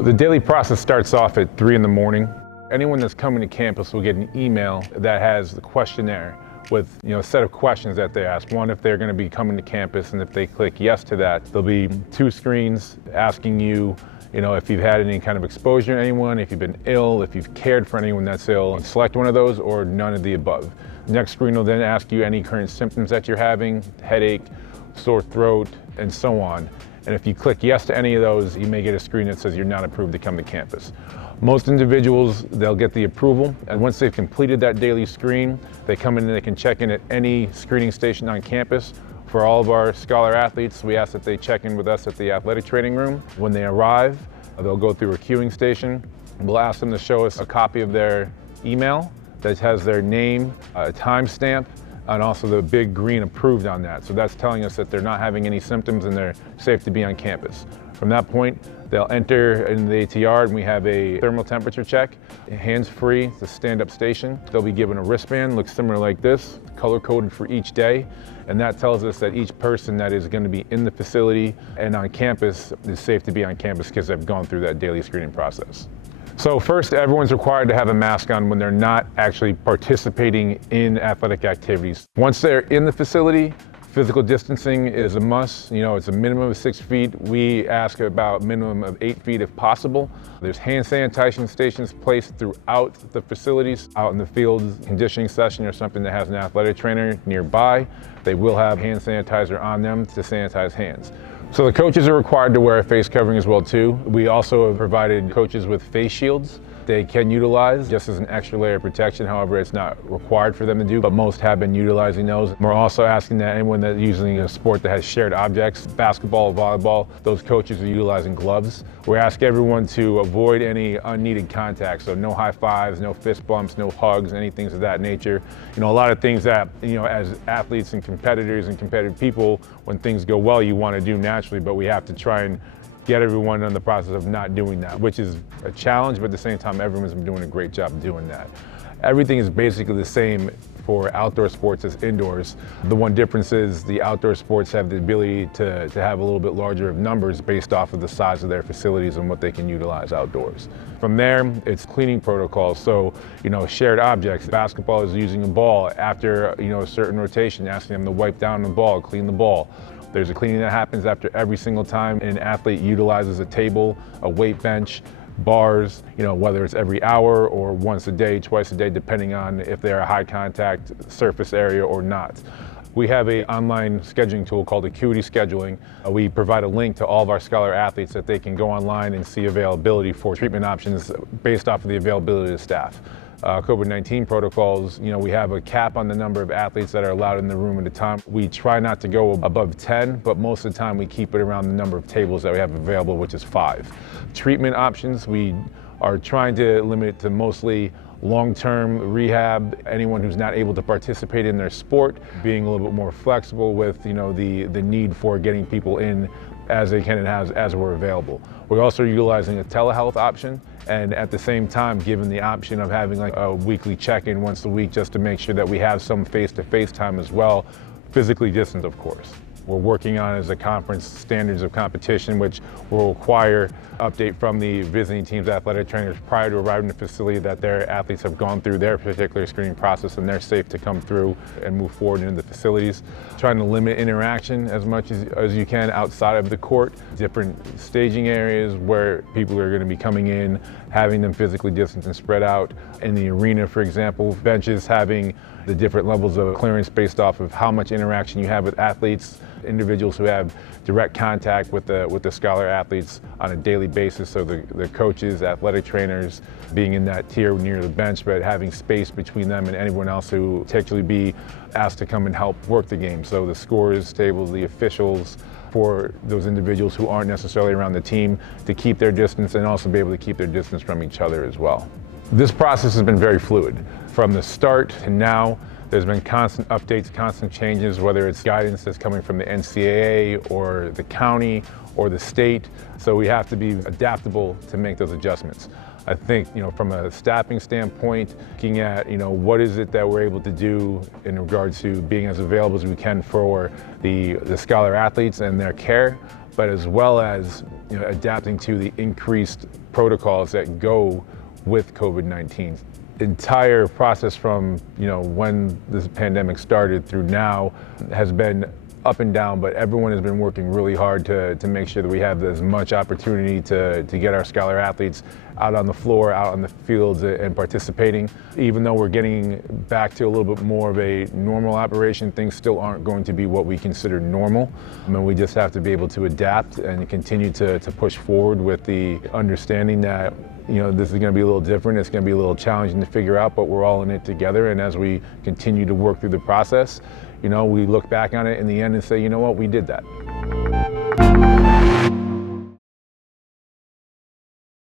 The daily process starts off at 3 in the morning. Anyone that's coming to campus will get an email that has the questionnaire with a set of questions that they ask. One, if they're going to be coming to campus, and if they click yes to that, there'll be 2 screens asking you, if you've had any kind of exposure to anyone, if you've been ill, if you've cared for anyone that's ill. Select one of those or none of the above. The next screen will then ask you any current symptoms that you're having, headache, sore throat, and so on. And if you click yes to any of those, you may get a screen that says you're not approved to come to campus. Most individuals, they'll get the approval, and once they've completed that daily screen, they come in and they can check in at any screening station on campus. For all of our scholar athletes, we ask that they check in with us at the athletic training room. When they arrive, they'll go through a queuing station. We'll ask them to show us a copy of their email that has their name, a timestamp, and also the big green approved on that. So that's telling us that they're not having any symptoms and they're safe to be on campus. From that point, they'll enter in the ATR and we have a thermal temperature check. Hands-free, it's a stand-up station. They'll be given a wristband, looks similar like this, color-coded for each day. And that tells us that each person that is going to be in the facility and on campus is safe to be on campus because they've gone through that daily screening process. So first, everyone's required to have a mask on when they're not actually participating in athletic activities. Once they're in the facility, physical distancing is a must. It's a minimum of 6 feet. We ask about a minimum of 8 feet if possible. There's hand sanitation stations placed throughout the facilities. Out in the field, conditioning session or something that has an athletic trainer nearby, they will have hand sanitizer on them to sanitize hands. So the coaches are required to wear a face covering as well too. We also have provided coaches with face shields. They can utilize just as an extra layer of protection. However, it's not required for them to do, but most have been utilizing those. We're also asking that anyone that's using a sport that has shared objects, basketball, volleyball, those coaches are utilizing gloves. We ask everyone to avoid any unneeded contact. So no high fives, no fist bumps, no hugs, any things of that nature. A lot of things that, as athletes and competitors and competitive people, when things go well, you want to do naturally, but we have to try and get everyone in the process of not doing that, which is a challenge, but at the same time, everyone's been doing a great job doing that. Everything is basically the same for outdoor sports as indoors. The one difference is the outdoor sports have the ability to have a little bit larger of numbers based off of the size of their facilities and what they can utilize outdoors. From there, it's cleaning protocols. So, shared objects. Basketball is using a ball after, a certain rotation, asking them to wipe down the ball, clean the ball. There's a cleaning that happens after every single time an athlete utilizes a table, a weight bench, bars, whether it's every hour or once a day, twice a day, depending on if they're a high contact surface area or not. We have an online scheduling tool called Acuity Scheduling. We provide a link to all of our scholar athletes that they can go online and see availability for treatment options based off of the availability of the staff. COVID-19 protocols, we have a cap on the number of athletes that are allowed in the room at a time. We try not to go above 10, but most of the time we keep it around the number of tables that we have available, which is 5. Treatment options, we are trying to limit it to mostly long-term rehab, anyone who's not able to participate in their sport, being a little bit more flexible with the need for getting people in as they can and as we're available. We're also utilizing a telehealth option, and at the same time given the option of having like a weekly check-in once a week just to make sure that we have some face-to-face time as well, physically distant of course. We're working on as a conference standards of competition, which will require update from the visiting team's athletic trainers prior to arriving at the facility that their athletes have gone through their particular screening process and they're safe to come through and move forward into the facilities. Trying to limit interaction as much as you can outside of the court, different staging areas where people are going to be coming in, having them physically distanced and spread out. In the arena, for example, benches having the different levels of clearance based off of how much interaction you have with athletes, individuals who have direct contact with the scholar athletes on a daily basis. So the coaches, athletic trainers being in that tier near the bench, but having space between them and anyone else who potentially be asked to come and help work the game. So the scorers tables, the officials, for those individuals who aren't necessarily around the team to keep their distance and also be able to keep their distance from each other as well. This process has been very fluid. From the start to now, there's been constant updates, constant changes, whether it's guidance that's coming from the NCAA or the county or the state. So we have to be adaptable to make those adjustments. I think, from a staffing standpoint, looking at, what is it that we're able to do in regards to being as available as we can for the scholar athletes and their care, but as well as adapting to the increased protocols that go with COVID-19. Entire process from when this pandemic started through now has been up and down, but everyone has been working really hard to make sure that we have as much opportunity to get our scholar athletes out on the floor, out on the fields and participating. Even though we're getting back to a little bit more of a normal operation, things still aren't going to be what we consider normal. I mean, we just have to be able to adapt and continue to push forward with the understanding that this is going to be a little different. It's going to be a little challenging to figure out, but we're all in it together. And as we continue to work through the process, we look back on it in the end and say, you know what, we did that.